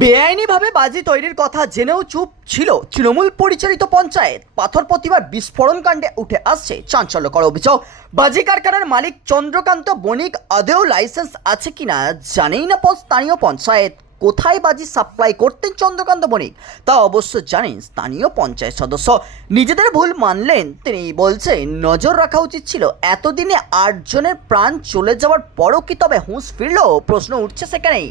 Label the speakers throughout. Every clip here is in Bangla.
Speaker 1: বেআইনিভাবে বাজি তৈরির কথা জেনেও চুপ ছিল তৃণমূল পরিচালিত পঞ্চায়েত। পাথর প্রতিবার বিস্ফোরণ কাণ্ডে উঠে আসছে চাঞ্চল্যকর অভিযোগ। বাজি কারখানার মালিক চন্দ্রকান্ত বণিক, আদেও লাইসেন্স আছে কিনা জানেই না স্থানীয় পঞ্চায়েত। কোথায় বাজি সাপ্লাই করতেন চন্দ্রকান্ত বণিক তা অবশ্য জানেন স্থানীয় পঞ্চায়েত সদস্য। নিজেদের ভুল মানলেন তিনি বলছেন, নজর রাখা উচিত ছিল। এতদিনে আটজনের প্রাণ চলে যাওয়ার পরও কি তবে হুঁশ ফিরল? প্রশ্ন উঠছে সেখানেই।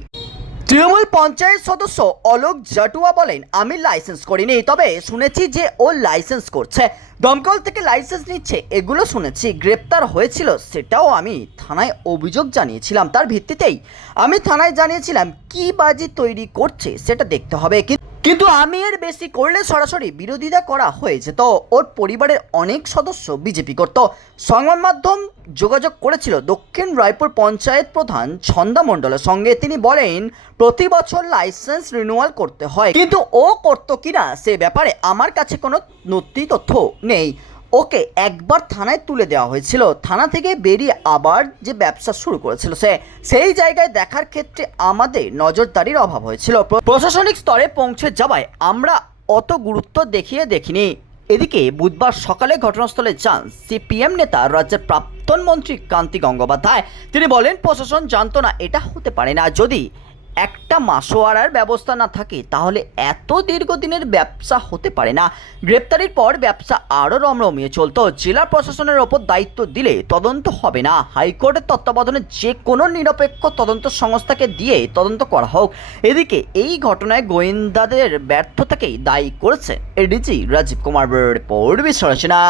Speaker 1: তৃণমূল পঞ্চায়েত সদস্য অলোক জাটুয়া বলেন, আমি লাইসেন্স করিনি, তবে শুনেছি যে ও লাইসেন্স করছে। দমকল থেকে লাইসেন্স নিচ্ছে, এগুলো শুনেছি। গ্রেপ্তার হয়েছিল, সেটাও আমি থানায় অভিযোগ জানিয়েছিলাম। তার ভিত্তিতেই আমি থানায় জানিয়েছিলাম, কি বাজি তৈরি করছে, সেটা দেখতে হবে। কিন্তু আমি এর বেশি করলে সরাসরি বিরোধিতা করা হয়েছে তো ওর পরিবারের অনেক সদস্য বিজেপি করত। সংবাদ মাধ্যম যোগাযোগ করেছিল দক্ষিণ রায়পুর পঞ্চায়েত প্রধান ছন্দা মণ্ডলের সঙ্গে। তিনি বলেন, প্রতি বছর লাইসেন্স রিনুয়াল করতে হয়, কিন্তু ও করতো কিনা সে ব্যাপারে আমার কাছে কোনো নথি তথ্য নেই। ওকে একবার থানায় তুলে দেওয়া হয়েছিল। থানা থেকে বেরিয়ে আবার যে ব্যবসা শুরু করেছিল সে, সেই জায়গায় দেখার ক্ষেত্রে আমাদের নজরদারির অভাব হয়েছিল। প্রশাসনিক স্তরে পৌঁছে যাওয়ায় আমরা অত গুরুত্ব দেখিয়ে দেখিনি। এদিকে বুধবার সকালে ঘটনাস্থলে যান সিপিএম নেতা, রাজ্যের প্রাক্তন মন্ত্রী কান্তি গঙ্গোপাধ্যায়। তিনি বলেন, প্রশাসন জানতো না, এটা হতে পারে না। যদি একটা মাসোয়ারার ব্যবস্থা না থাকে, তাহলে এত দীর্ঘদিনের ব্যবসা হতে পারে না। গ্রেপ্তারির পর ব্যবসা আরও রমরমিয়ে চলতো। জেলা প্রশাসনের ওপর দায়িত্ব দিলে তদন্ত হবে না। হাইকোর্টের তত্ত্বাবধানে যে কোনো নিরপেক্ষ তদন্ত সংস্থাকে দিয়ে তদন্ত করা হোক। এদিকে এই ঘটনায় গোয়েন্দাদের ব্যর্থতাকেই দায়ী করেছে এডিজি রাজীব কুমার রিপোর্ট বিশ্লেষণা